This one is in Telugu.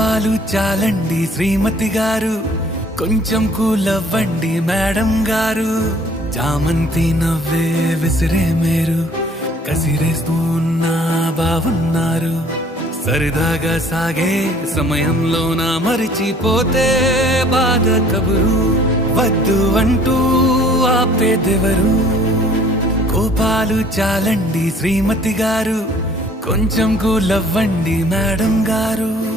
కోపాలు చాలండి శ్రీమతి గారు, కొంచెం కూలవ్వండి మేడం గారు. చామంతి నవ్వే విసిరే మీరు, కసిరేస్తూ ఉన్నా బావున్నారు. సరదాగా సాగే సమయంలో నా మరిచిపోతే బాధ కబురు, వద్దు అంటూ ఆపేదెవరు. కోపాలు చాలండి శ్రీమతి గారు, కొంచెం కూలవ్వండి మేడం గారు.